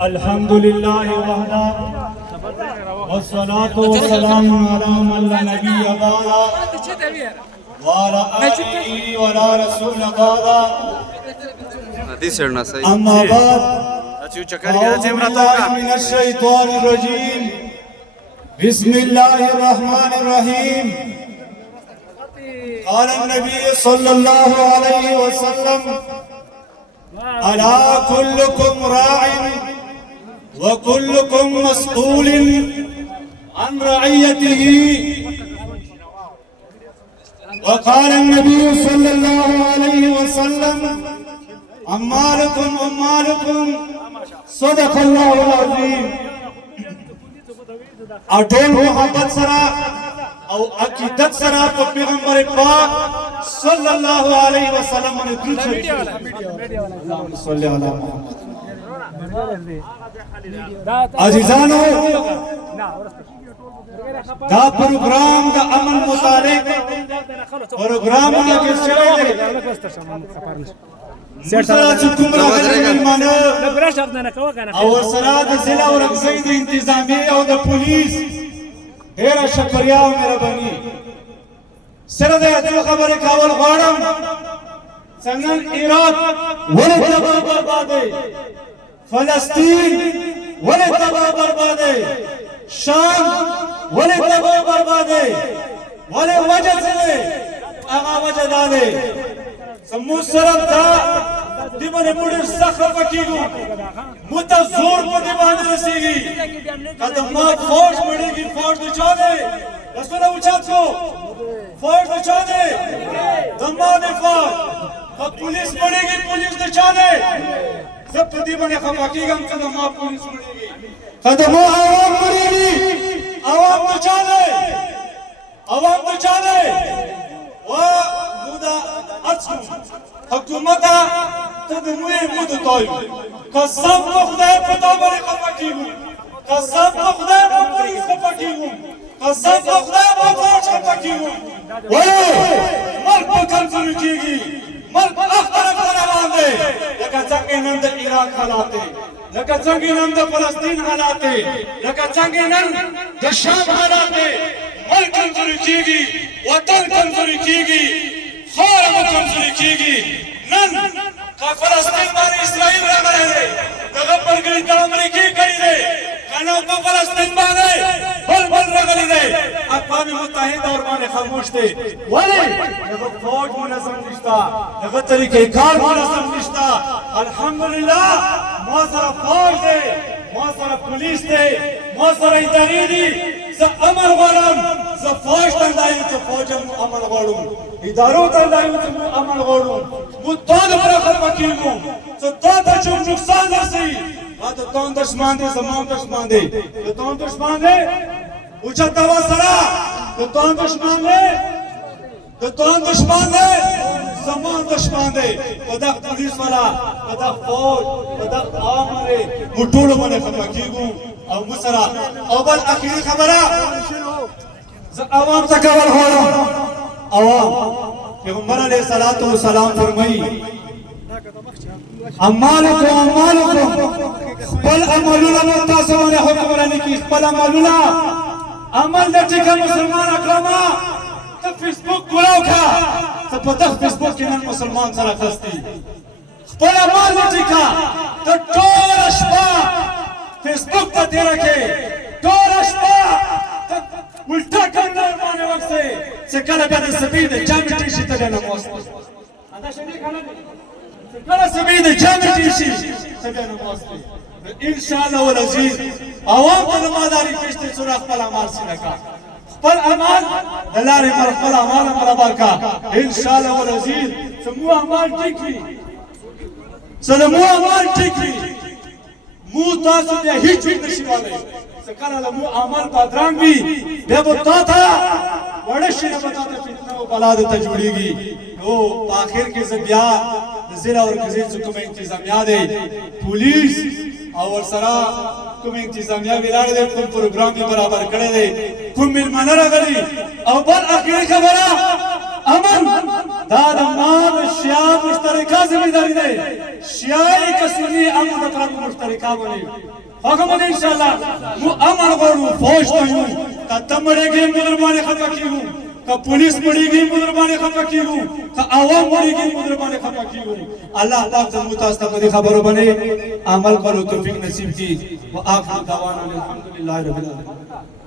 الحمد لله وحده والصلاة والسلام على من لا نبي بعده وعلى آله وعلى رسول بعده أما بعد أعوذ بالله من الشيطان الرجيم بسم الله الرحمن الرحيم قال النبي صلى الله عليه وسلم ألا كلكم راع وكلكم مسؤول عن رعيته وقال النبي صلى الله عليه وسلم أمالكم صدق الله العظيم أدول محبت سرا او عقیدت سره په پیغمبر پاک صلی الله علیه وسلم باندې درود شریف اللهم صل علی محمد عزیزانو دا پروګرام د امن متعلق پروګرام کې شوی دی سره کوم راغلی مانه او سره د ضلع او رغسي د انتظامی او د پولیس ډیره شکریا او مهرباني سره د دې خبره کول غواړم څنګه عراق ولې تباہ بربادي فلسطین ولې تباہ بربادي شام ولې تباہ بربادي ولې وجه څه هغه وجه ده سمو سره دا دی باندې موږ سخت کېږو متزور په دی باندې رسېږي قدمه فوج مړېږي فوج د چا دی رسوله اوچت کو فوج د چا دی زما د فوج که پولیس مړېږي پولیس د چا دی زه په دې باندې خفه کېږم که زما پولیس مړېږي که زما عوام مړېږي عوام د چا دی عوام د چا دی ومودا أتسم حكومتا تدموي مودو طيب قسم بخدای پتابر خفاکیگو قسم بخدای پولیس خفاکیگو قسم بخدای فوج خفاکیگو ولو ملک کمزوری کیگی ملک اختر روان دی لکه څنګه نن د عراق حالات دی لکه څنګه نن د فلسطین حالات دی لکه څنګه نن د شام حالات دی ملک کمزوری کیگی وطن کمزوری کیگی خور مو کمزوری کیگی نن که فلسطین باندې اسرائیل راغلی دی دغه پرګړي د امریکې کړي دی کنه په فلسطین باندې بل راغلی دی اقوام متحده اور باندې خاموش دی ولې دغه فوج منظم نشته دغه طریقې کار منظم نشته الحمدلله ما سره فوج دی ما سره پولیس دی ما سره ادارې دي زه امن غواړم زه فوج ته لایم چې فوج مو امن غواړم ادارو ته لایم چې مو امن غواړم مو تا لپاره خدمت کیږم چې تا ته چې نقصان رسي دا تون دشمن دی زمون دشمن دی تون دشمن دی اوچت دوا سره تون دشمن دی تون دشمن دی زمون دشمن دی خدا پولیس والا خدا فوج خدا عامره مو ټول باندې خدمت کیږم او مسرا او بل اخیری خبره زه عوام ته کول غواړم عوام پیغمبر علیه الصلاۃ والسلام فرمایي امالکم خپل عملونه تاسو باندې حکمرانی کی خپل عملونه عمل د ټیکه مسلمان اکرما ته فیسبوک ګوراو کا ته په دغه فیسبوک کې نن مسلمان سره خستی خپل عمل د ټیکه ته ټول شپه فیسبوک ته تیرا کې ټول شپه ولټا کنه باندې وځي چې کله به د سبي د جامې شي ته نه موست ادا شنه کنه کله سبي د جامې شي ته نه موست ان شاء الله ولعزيز عوام ته ماداري پېشته سره خپل اعمال سره کا خپل اعمال دلاره خپل اعمال مربا کا ان شاء الله ولعزيز سمو اعمال ټیک وي سلمو اعمال ټیک وي مو تاسو ته هیڅ نشي والي سکه له مو عمل پادران وي به بتا تا وړ شي نه بتا ته فتنه او بلاد ته جوړيږي نو په اخر کې زبیا ضلع اور کزي کوم انتظامیه دي پولیس او سره کوم انتظامیه ویلار دي کوم پروګرام برابر کړی دی کوم ملمنه راغلي او بل اخیری خبره امن دا د ما د شیا مشترکه ذمہداری ده شیای کسونی امن د فرق مشترکه بنی حکم ان شاء الله مو امن غورو فوج ته یو کته مړېږي مدربانه خطا کیږو که پولیس مړېږي مدربانه خطا کیږو که عوام مړېږي مدربانه خطا کیږو الله پاک زموږ تاسو ته په خبرو باندې عمل کولو توفیق نصیب کړي واخر دعوانا الحمدلله رب العالمین